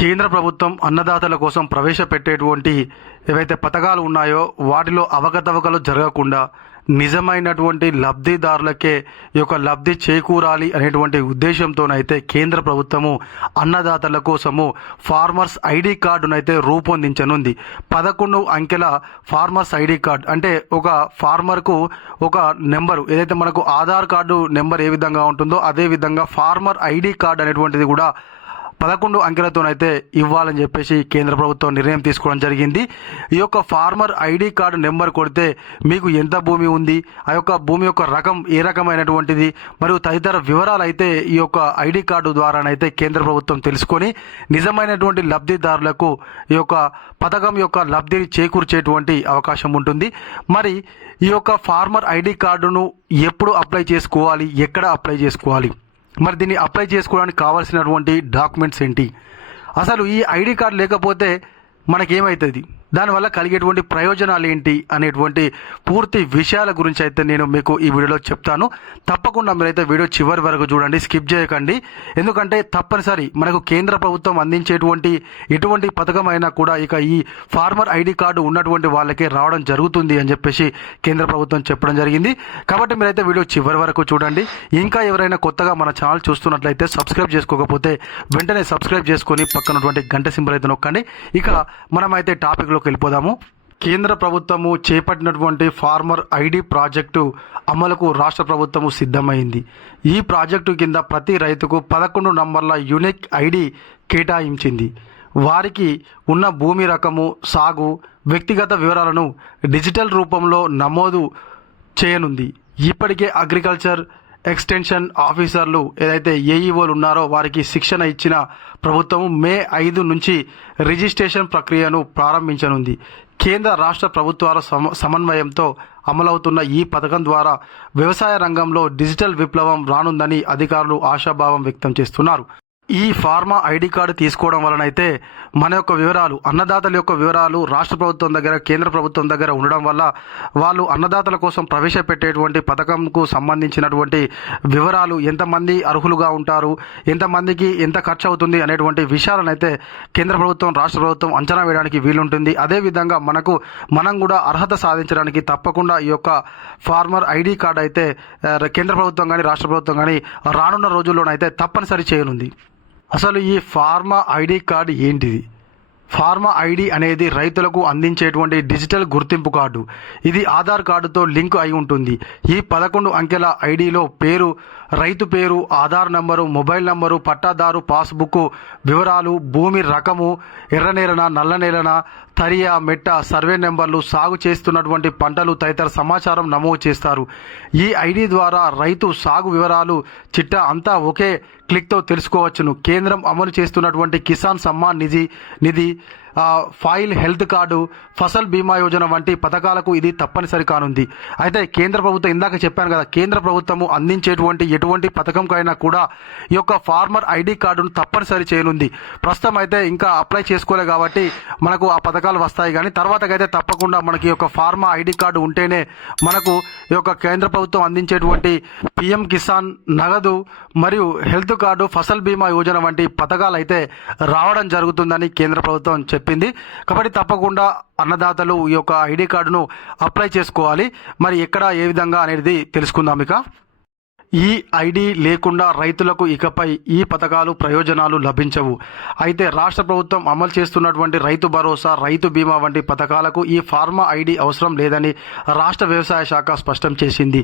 కేంద్ర ప్రభుత్వం అన్నదాతల కోసం ప్రవేశపెట్టేటువంటి ఏవైతే పథకాలు ఉన్నాయో వాటిలో అవకతవకలు జరగకుండా నిజమైనటువంటి లబ్ధిదారులకే ఈ యొక్క లబ్ధి చేకూరాలి అనేటువంటి ఉద్దేశంతోనైతే కేంద్ర ప్రభుత్వము అన్నదాతల కోసము ఫార్మర్స్ ఐడి కార్డునైతే రూపొందించనుంది. 11 అంకెల ఫార్మర్స్ ఐడి కార్డు అంటే ఒక ఫార్మర్కు ఒక నెంబరు, ఏదైతే మనకు ఆధార్ కార్డు నెంబర్ ఏ విధంగా ఉంటుందో అదే విధంగా ఫార్మర్ ఐడి కార్డు అనేటువంటిది కూడా 11 అంకెలతోనైతే ఇవ్వాలని చెప్పేసి కేంద్ర ప్రభుత్వం నిర్ణయం తీసుకోవడం జరిగింది. ఈ యొక్క ఫార్మర్ ఐడి కార్డు నెంబర్ కొడితే మీకు ఎంత భూమి ఉంది, ఆ యొక్క భూమి యొక్క రకం ఏ రకమైనటువంటిది మరియు తదితర వివరాలు అయితే ఈ యొక్క ఐడి కార్డు ద్వారానైతే కేంద్ర ప్రభుత్వం తెలుసుకొని నిజమైనటువంటి లబ్ధిదారులకు ఈ యొక్క పథకం యొక్క లబ్ధిని చేకూర్చేటువంటి అవకాశం ఉంటుంది. మరి ఈ యొక్క ఫార్మర్ ఐడి కార్డును ఎప్పుడు అప్లై చేసుకోవాలి, ఎక్కడ అప్లై చేసుకోవాలి, మరి దీన్ని అప్లై చేసుకోవడానికి కావాల్సినటువంటి డాక్యుమెంట్స్ ఏంటి, అసలు ఈ ఐడి కార్డు లేకపోతే మనకేమవుతుంది, దానివల్ల కలిగేటువంటి ప్రయోజనాలు ఏంటి అనేటువంటి పూర్తి విషయాల గురించి అయితే నేను మీకు ఈ వీడియోలో చెప్తాను. తప్పకుండా మీరైతే వీడియో చివరి వరకు చూడండి, స్కిప్ చేయకండి. ఎందుకంటే తప్పనిసరి మనకు కేంద్ర ప్రభుత్వం అందించేటువంటి ఎటువంటి పథకం అయినా కూడా ఇక ఈ ఫార్మర్ ఐడి కార్డు ఉన్నటువంటి వాళ్ళకే రావడం జరుగుతుంది అని చెప్పేసి కేంద్ర ప్రభుత్వం చెప్పడం జరిగింది. కాబట్టి మీరైతే వీడియో చివరి వరకు చూడండి. ఇంకా ఎవరైనా కొత్తగా మన ఛానల్ చూస్తున్నట్లయితే సబ్స్క్రైబ్ చేసుకోకపోతే వెంటనే సబ్స్క్రైబ్ చేసుకొని పక్కనటువంటి గంట సింబల్ అయితే నొక్కండి. ఇక మనమైతే టాపిక్లో వెళ్ళిపోదాము. కేంద్ర ప్రభుత్వము చేపట్టినటువంటి ఫార్మర్ ఐడి ప్రాజెక్టు అమలుకు రాష్ట్ర ప్రభుత్వము సిద్ధమైంది. ఈ ప్రాజెక్టు కింద ప్రతి రైతుకు 11 నంబర్ల యూనిక్ ఐడి కేటాయించింది. వారికి ఉన్న భూమి రకము, సాగు, వ్యక్తిగత వివరాలను డిజిటల్ రూపంలో నమోదు చేయనుంది. ఇప్పటికే అగ్రికల్చర్ ఎక్స్టెన్షన్ ఆఫీసర్లు ఏదైతే ఏఈఓలు ఉన్నారో వారికి శిక్షణ ఇచ్చిన ప్రభుత్వం మే 5 నుంచి రిజిస్ట్రేషన్ ప్రక్రియను ప్రారంభించనుంది. కేంద్ర రాష్ట్ర ప్రభుత్వాల సమన్వయంతో అమలవుతున్న ఈ పథకం ద్వారా వ్యవసాయ రంగంలో డిజిటల్ విప్లవం రానుందని అధికారులు ఆశాభావం వ్యక్తం చేస్తున్నారు. ఈ ఫార్మా ఐడి కార్డు తీసుకోవడం వలన అయితే మన యొక్క వివరాలు, అన్నదాతల యొక్క వివరాలు రాష్ట్ర ప్రభుత్వం దగ్గర, కేంద్ర ప్రభుత్వం దగ్గర ఉండడం వల్ల వాళ్ళు అన్నదాతల కోసం ప్రవేశపెట్టేటువంటి పథకంకు సంబంధించినటువంటి వివరాలు, ఎంతమంది అర్హులుగా ఉంటారు, ఎంతమందికి ఎంత ఖర్చు అవుతుంది అనేటువంటి విషయాలను అయితే కేంద్ర ప్రభుత్వం, రాష్ట్ర ప్రభుత్వం అంచనా వేయడానికి వీలుంటుంది. అదేవిధంగా మనం కూడా అర్హత సాధించడానికి తప్పకుండా ఈ యొక్క ఫార్మర్ ఐడి కార్డు అయితే కేంద్ర ప్రభుత్వం కానీ రాష్ట్ర ప్రభుత్వం కానీ రానున్న రోజుల్లోనైతే తప్పనిసరి చేయనుంది. అసలు ఈ ఫార్మా ఐడి కార్డు ఏంటిది? ఫార్మా ఐడి అనేది రైతులకు అందించేటువంటి డిజిటల్ గుర్తింపు కార్డు. ఇది ఆధార్ కార్డుతో లింక్ అయి ఉంటుంది. ఈ 11 అంకెల ఐడిలో పేరు, రైతు పేరు, ఆధార్ నంబరు, మొబైల్ నంబరు, పట్టాదారు పాస్బుక్ వివరాలు, భూమి రకము, ఎర్ర నేలన, నల్ల నేలన, తరియా, మెట్ట, సర్వే నెంబర్లు, సాగు చేస్తున్నటువంటి పంటలు తదితర సమాచారం నమోదు చేస్తారు. ఈ ఐడి ద్వారా రైతు సాగు వివరాలు చిట్టా అంతా ఒకే క్లిక్తో తెలుసుకోవచ్చును. కేంద్రం అమలు చేస్తున్నటువంటి Kisan Samman Nidhi, foil health card, Fasal బీమా యోజన వంటి పథకాలకు ఇది తప్పనిసరి కానుంది. అయితే కేంద్ర ప్రభుత్వం, ఇందాక చెప్పాను కదా, కేంద్ర ప్రభుత్వము అందించేటువంటి ఎటువంటి పథకంకైనా కూడా ఈ యొక్క ఫార్మర్ ఐడి కార్డును తప్పనిసరి చేయనుంది. ప్రస్తుతం అయితే ఇంకా అప్లై చేసుకోలే కాబట్టి మనకు ఆ పథకాలు వస్తాయి, కానీ తర్వాతకైతే తప్పకుండా మనకి ఈ యొక్క ఫార్మా ఐడి కార్డు ఉంటేనే మనకు ఈ యొక్క కేంద్ర ప్రభుత్వం అందించేటువంటి పిఎం కిసాన్, నగదు మరియు హెల్త్ కార్డు, ఫసల్ బీమా యోజన వంటి పథకాలు అయితే రావడం జరుగుతుందని కేంద్ర ప్రభుత్వం చెప్పింది. కాబట్టి తప్పకుండా అన్నదాతలు ఈ యొక్క ఐడి కార్డును అప్లై చేసుకోవాలి. మరి ఎక్కడ, ఏ విధంగా అనేది తెలుసుకుందాం. ఇక ఈ ఐడి లేకుండా రైతులకు ఇకపై ఈ పథకాలు, ప్రయోజనాలు లభించవు. అయితే రాష్ట్ర ప్రభుత్వం అమలు చేస్తున్నటువంటి రైతు భరోసా, రైతు బీమా వంటి పథకాలకు ఈ ఫార్మా ఐడి అవసరం లేదని రాష్ట్ర వ్యవసాయ శాఖ స్పష్టం చేసింది.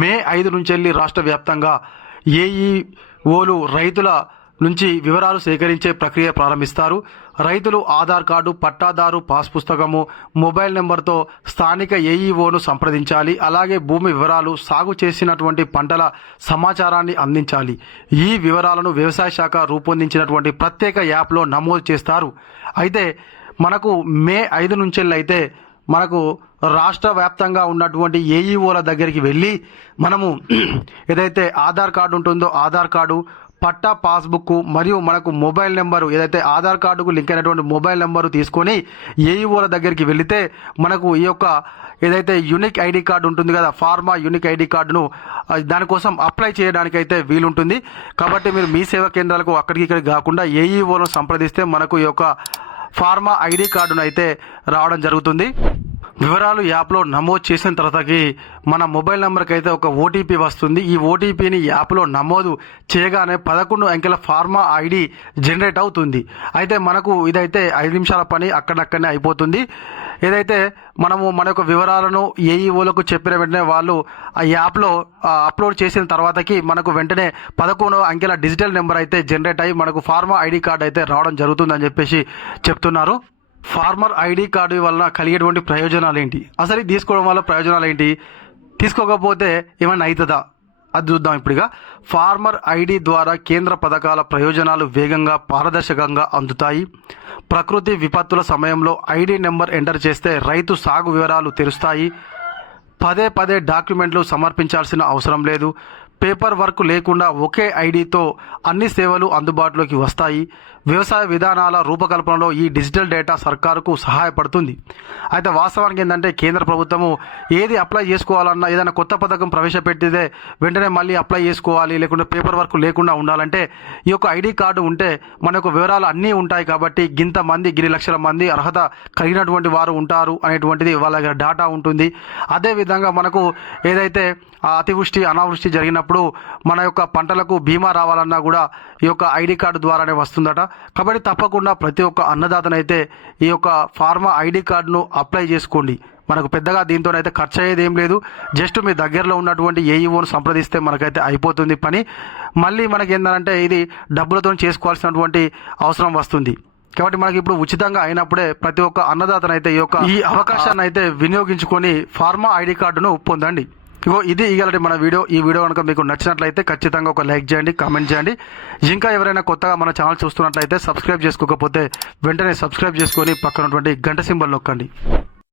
మే 5 నుంచి రాష్ట్ర వ్యాప్తంగా ఏఈఓలు రైతుల నుంచి వివరాలు సేకరించే ప్రక్రియ ప్రారంభిస్తారు. రైతులు ఆధార్ కార్డు, పట్టాదారు పాస్ పుస్తకము, మొబైల్ నెంబర్తో స్థానిక ఏఈఓను సంప్రదించాలి. అలాగే భూమి వివరాలు, సాగు చేసినటువంటి పంటల సమాచారాన్ని అందించాలి. ఈ వివరాలను వ్యవసాయ శాఖ రూపొందించినటువంటి ప్రత్యేక యాప్లో నమోదు చేస్తారు. అయితే మనకు మే 5 నుంచి అయితే మనకు రాష్ట్ర వ్యాప్తంగా ఉన్నటువంటి ఏఈఓల దగ్గరికి వెళ్ళి మనము ఏదైతే ఆధార్ కార్డు ఉంటుందో ఆధార్ కార్డు, పట్టా పాస్బుక్ మరియు మనకు మొబైల్ నెంబరు ఏదైతే ఆధార్ కార్డుకు లింక్ అయినటువంటి మొబైల్ నెంబరు తీసుకొని ఏఈఓల దగ్గరికి వెళితే మనకు ఈ యొక్క ఏదైతే యూనిక్ ఐడి కార్డు ఉంటుంది కదా, ఫార్మా యూనిక్ ఐడి కార్డును దానికోసం అప్లై చేయడానికి అయితే వీలుంటుంది. కాబట్టి మీరు మీ సేవా కేంద్రాలకు అక్కడికి ఇక్కడికి కాకుండా ఏఈఓలను సంప్రదిస్తే మనకు ఈ యొక్క ఫార్మా ఐడి కార్డును అయితే రావడం జరుగుతుంది. వివరాలు యాప్లో నమోదు చేసిన తర్వాతకి మన మొబైల్ నెంబర్కి అయితే ఒక ఓటీపీ వస్తుంది. ఈ ఓటీపీని యాప్లో నమోదు చేయగానే 11 అంకెల ఫార్మా ఐడి జనరేట్ అవుతుంది. అయితే మనకు ఇదైతే 5 నిమిషాల పని అక్కడక్కడనే అయిపోతుంది. ఏదైతే మనము మన యొక్క వివరాలను ఏఈఓలకు చెప్పిన వెంటనే వాళ్ళు ఆ యాప్లో అప్లోడ్ చేసిన తర్వాతకి మనకు వెంటనే 11 అంకెల డిజిటల్ నెంబర్ అయితే జనరేట్ అయ్యి మనకు ఫార్మా ఐడి కార్డు అయితే రావడం జరుగుతుందని చెప్పేసి చెప్తున్నారు. ఫార్మర్ ఐడి కార్డు వలన కలిగేటువంటి ప్రయోజనాలు ఏంటి, అసలు ఇది తీసుకోవడం వల్ల ప్రయోజనాలు ఏంటి, తీసుకోకపోతే ఏమైనా అవుతుందా అది చూద్దాం ఇప్పుడుగా. ఫార్మర్ ఐడి ద్వారా కేంద్ర పథకాల ప్రయోజనాలు వేగంగా పారదర్శకంగా అందుతాయి. ప్రకృతి విపత్తుల సమయంలో ఐడి నెంబర్ ఎంటర్ చేస్తే రైతు సాగు వివరాలు తెలుస్తాయి. పదే డాక్యుమెంట్లు సమర్పించాల్సిన అవసరం లేదు. పేపర్ వర్క్ లేకుండా ఒకే ఐడితో అన్ని సేవలు అందుబాటులోకి వస్తాయి. వ్యవసాయ విధానాల రూపకల్పనలో ఈ డిజిటల్ డేటా సర్కారుకు సహాయపడుతుంది. అయితే వాస్తవానికి ఏంటంటే కేంద్ర ప్రభుత్వము ఏది అప్లై చేసుకోవాలన్నా ఏదైనా కొత్త పథకం ప్రవేశపెట్టితే వెంటనే మళ్ళీ అప్లై చేసుకోవాలి, లేకుంటే పేపర్ వర్క్ లేకుండా ఉండాలంటే ఈ యొక్క ఐడి కార్డు ఉంటే మన యొక్క వివరాలు అన్నీ ఉంటాయి. కాబట్టి గిన్ని లక్షల మంది అర్హత కలిగినటువంటి వారు ఉంటారు అనేటువంటిది వాళ్ళ దగ్గర డేటా ఉంటుంది. అదేవిధంగా మనకు ఏదైతే అతివృష్టి అనావృష్టి జరిగినప్పుడు మన యొక్క పంటలకు బీమా రావాలన్నా కూడా ఈ యొక్క ఐడి కార్డు ద్వారానే వస్తుందట. కాబట్టి తప్పకుండా ప్రతి ఒక్క అన్నదాతనైతే ఈ యొక్క ఫార్మా ఐడి కార్డును అప్లై చేసుకోండి. మనకు పెద్దగా దీంతోనైతే ఖర్చు అయ్యేది ఏం లేదు. జస్ట్ మీ దగ్గరలో ఉన్నటువంటి ఏఈఓను సంప్రదిస్తే మనకైతే అయిపోతుంది పని. మళ్ళీ మనకి ఏంటంటే ఇది డబ్బులతో చేసుకోవాల్సినటువంటి అవసరం వస్తుంది. కాబట్టి మనకి ఇప్పుడు ఉచితంగా అయినప్పుడే ప్రతి ఒక్క అన్నదాతనైతే ఈ అవకాశాన్ని అయితే వినియోగించుకొని ఫార్మా ఐడి కార్డును పొందండి. ఇది ఇవాళ మన వీడియో. ఈ వీడియో కనుక మీకు నచ్చినట్లయితే ఖచ్చితంగా ఒక లైక్ చేయండి, కామెంట్ చేయండి. ఇంకా ఎవరైనా కొత్తగా మన ఛానల్ చూస్తున్నట్లయితే సబ్స్క్రైబ్ చేసుకోకపోతే వెంటనే సబ్స్క్రైబ్ చేసుకొని పక్కనటువంటి గంట సింబల్ నొక్కండి.